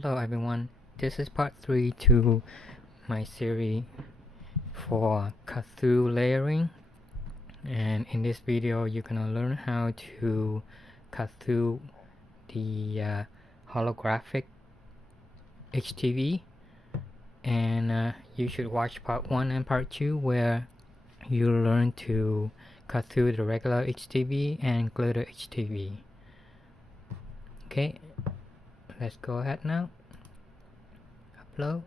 Hello everyone, this is part 3 to my series for cut through layering, and in this video you're gonna learn how to cut through the holographic HTV, and you should watch part 1 and part 2 where you learn to cut through the regular HTV and glitter HTV. Okay, let's go ahead now. Upload.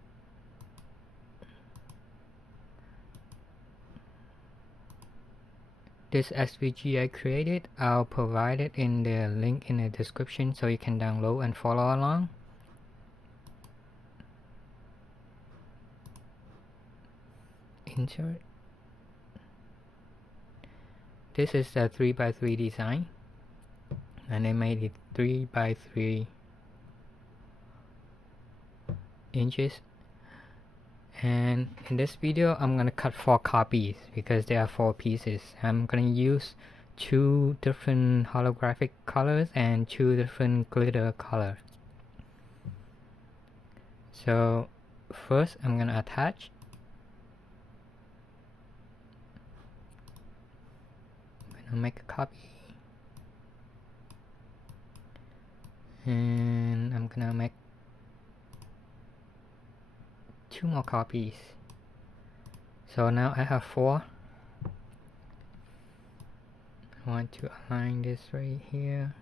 This SVG I created, I'll provide it in the link in the description so you can download and follow along. Insert. This is a 3x3 design, and I made it 3x3 inches. And in this video I'm gonna cut 4 copies because there are 4 pieces. I'm gonna use 2 different holographic colors and 2 different glitter colors. So first I'm gonna attach. I'm gonna make a copy, and I'm gonna make 2 more copies. So now I have 4. I want to align this right here.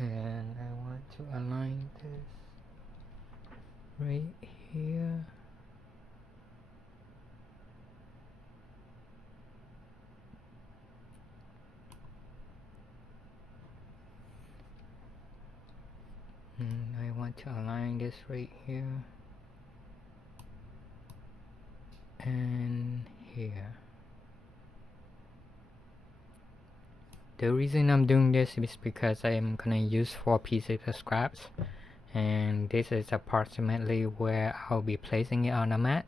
And I want to align this right here. And I want to align this right here and here. The reason I'm doing this is because I am gonna use 4 pieces of scraps, and this is approximately where I'll be placing it on the mat.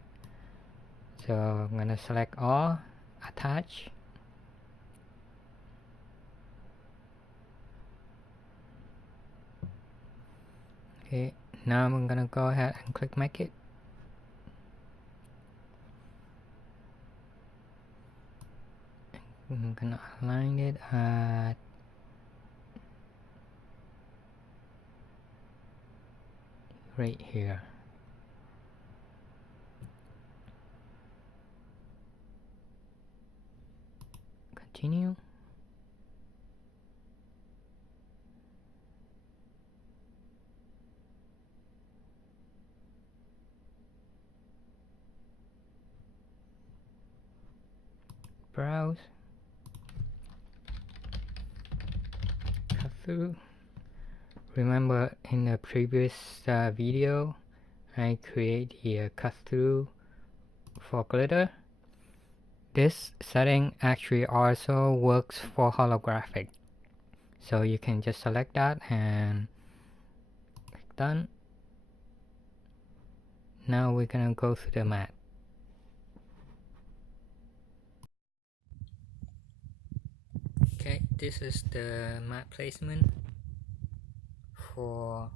So I'm gonna select all, attach. Okay, now I'm gonna go ahead and click make it. I'm gonna align it at right here. Continue. Browse. Cut through. Remember in the previous video I created the cut through for glitter. This setting actually also works for holographic, so you can just select that and click done. Now we're gonna go through the mat. Okay, this is the mat placement for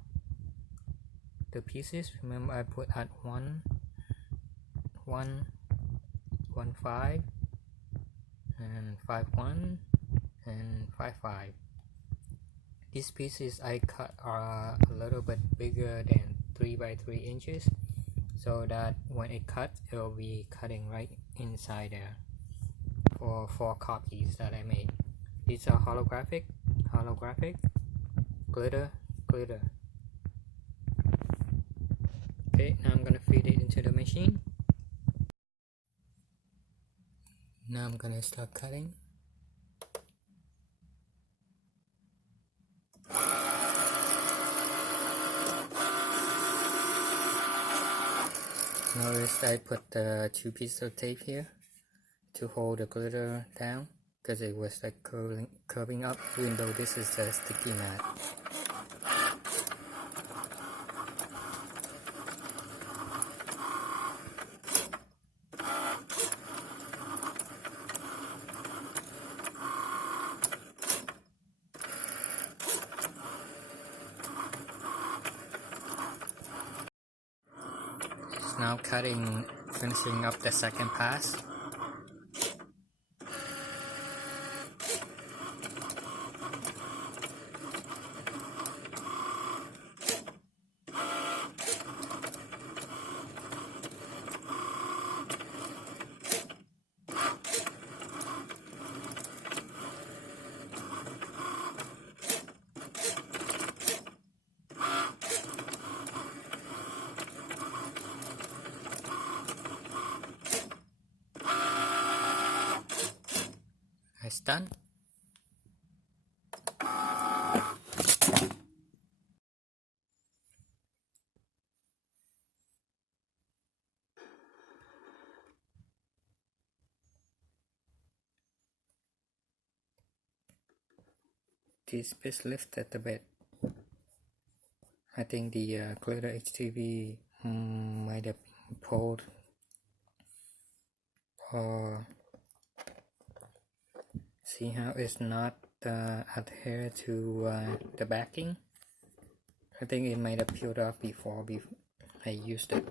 the pieces. Remember I put at 1, 1, 1, 5, and 5, 1, and 5, 5. These pieces I cut are a little bit bigger than 3x3 inches, so that when it cuts, it will be cutting right inside there for 4 copies that I made. These are holographic, glitter. Okay, now I'm gonna feed it into the machine. Now I'm gonna start cutting. Notice I put the 2 pieces of tape here to hold the glitter down because it was like curving up, even though this is a sticky mat. Now cutting, finishing up the second pass. It's done. This piece lifted a bit. I think the Cricut HTV might have been pulled, or see how it's not adhere to the backing. I think it might have peeled off before I used it.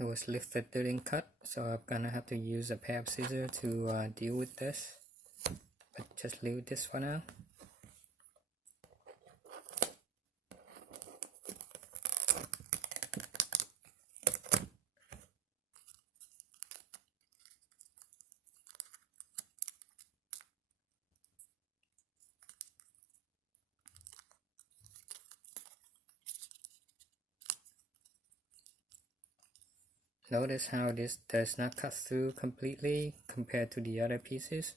It was lifted during cut, so I'm gonna have to use a pair of scissors to deal with this, but just leave this for now. Notice how this does not cut through completely compared to the other pieces.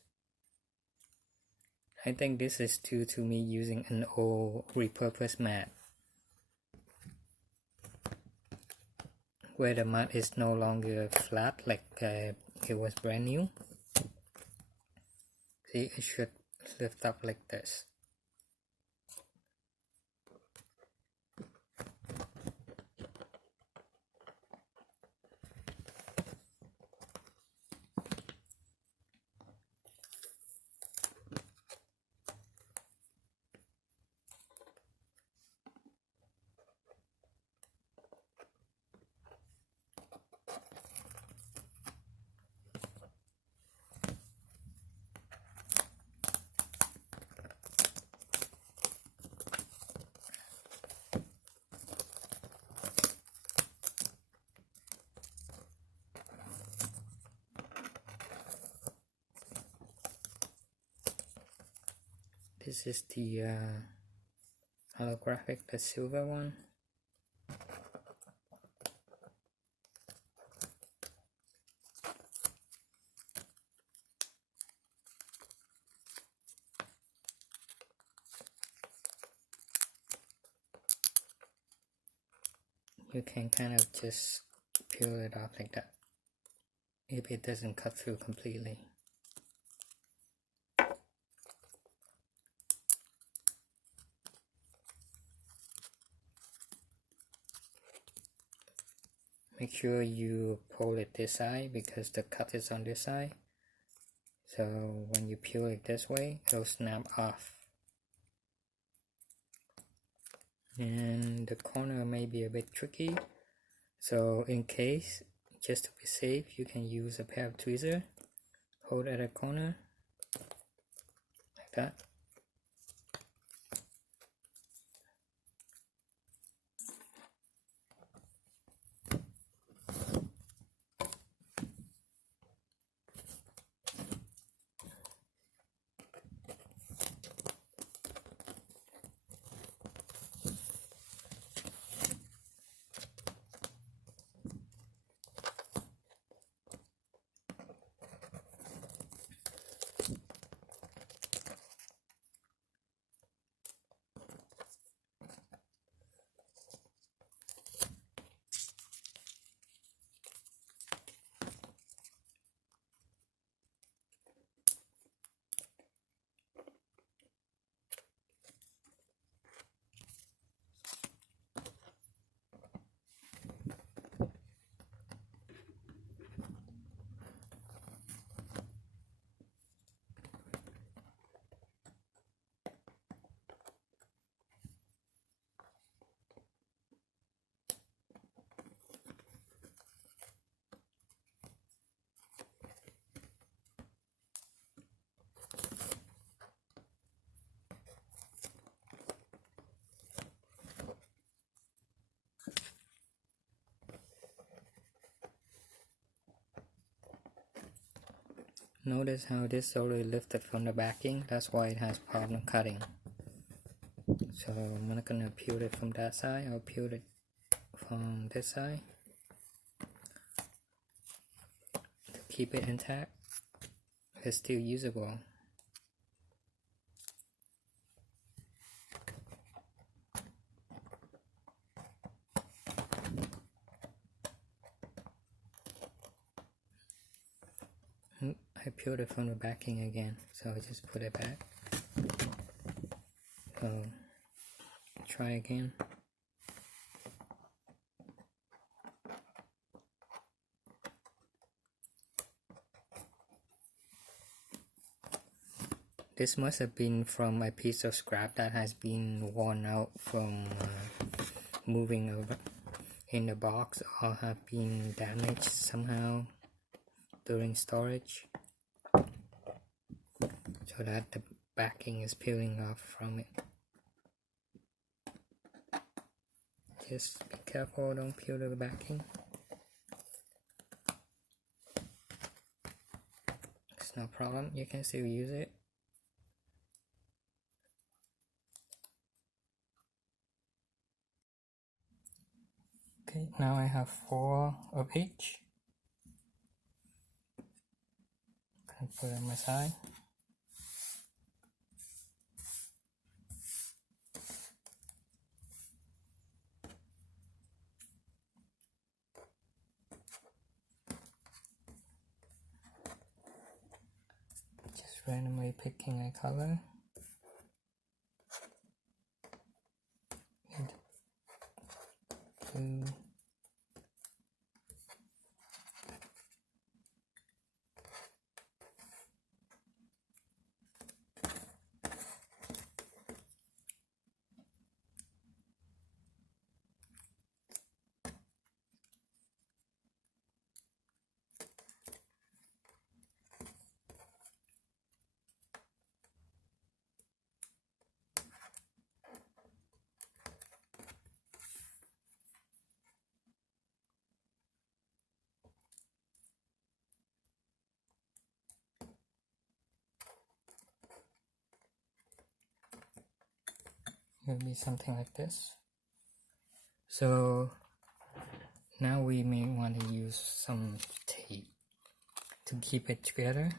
I think this is due to me using an old repurposed mat, where the mat is no longer flat like it was brand new. See, it should lift up like this. This is the holographic, the silver one. You can kind of just peel it off like that if it doesn't cut through completely. Make sure you pull it this side because the cut is on this side. So when you peel it this way, it'll snap off. And the corner may be a bit tricky. So in case, just to be safe, you can use a pair of tweezers. Hold at a corner, like that. Notice how this is already lifted from the backing, that's why it has problem cutting. So I'm not gonna peel it from that side, I'll peel it from this side to keep it intact. It's still usable. I peeled it from the backing again, so I just put it back. So try again. This must have been from a piece of scrap that has been worn out from moving over in the box, or have been damaged somehow during storage, so that the backing is peeling off from it. Just be careful, don't peel the backing. It's no problem, you can still use it. Okay, now I have 4 of each. I'm gonna put it on my side. Just randomly picking a color. And blue. It'll be something like this. So now we may want to use some tape to keep it together.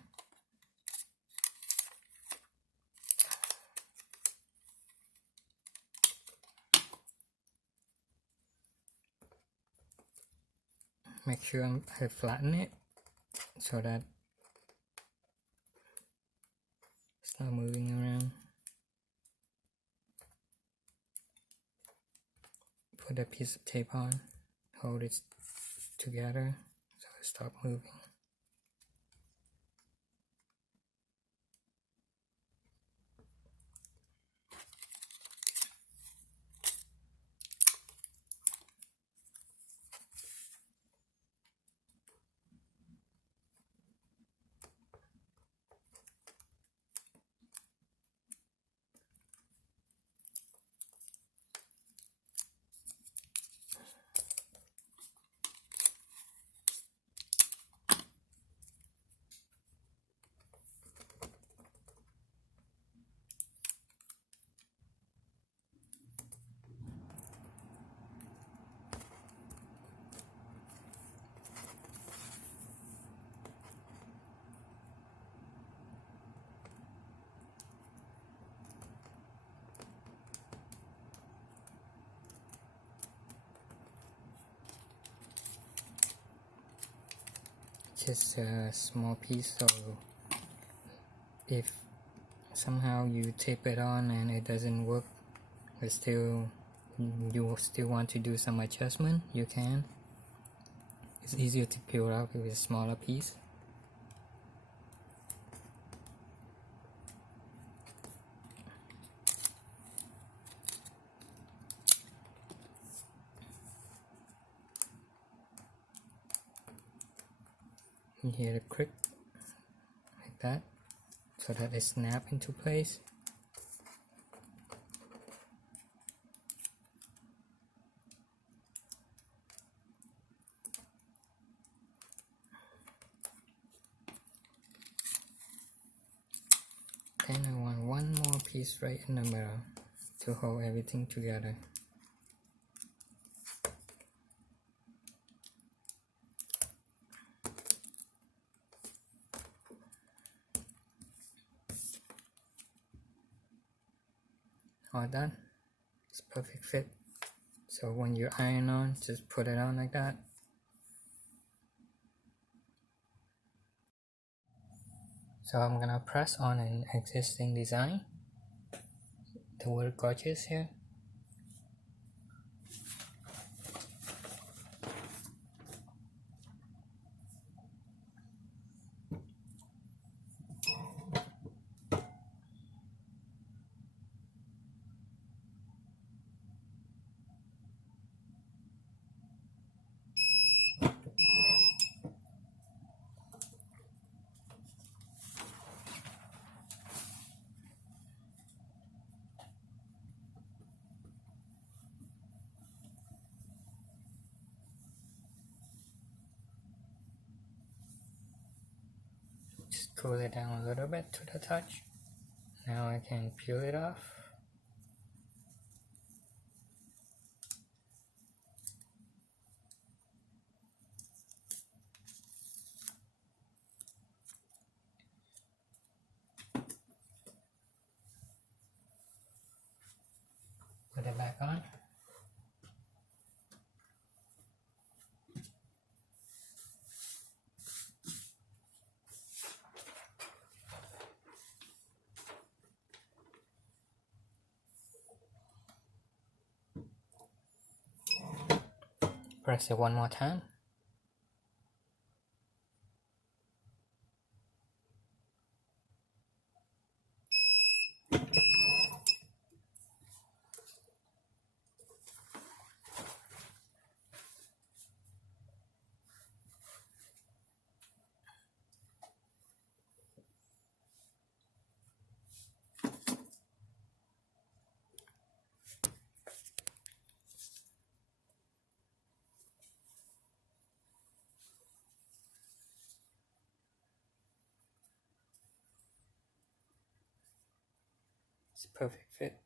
Make sure I flatten it so that it's not moving around. Put a piece of tape on, hold it together so it stops moving. Just a small piece, so if somehow you tape it on and it doesn't work, but still you still want to do some adjustment, you can. It's easier to peel out with a smaller piece. You hear the click like that, so that it snaps into place. Then I want one more piece right in the middle to hold everything together. All done. It's perfect fit. So when you iron on, just put it on like that. So I'm gonna press on an existing design, the word gorgeous here. Just cool it down a little bit to the touch. Now I can peel it off. Put it back on. Press it one more time. It's a perfect fit.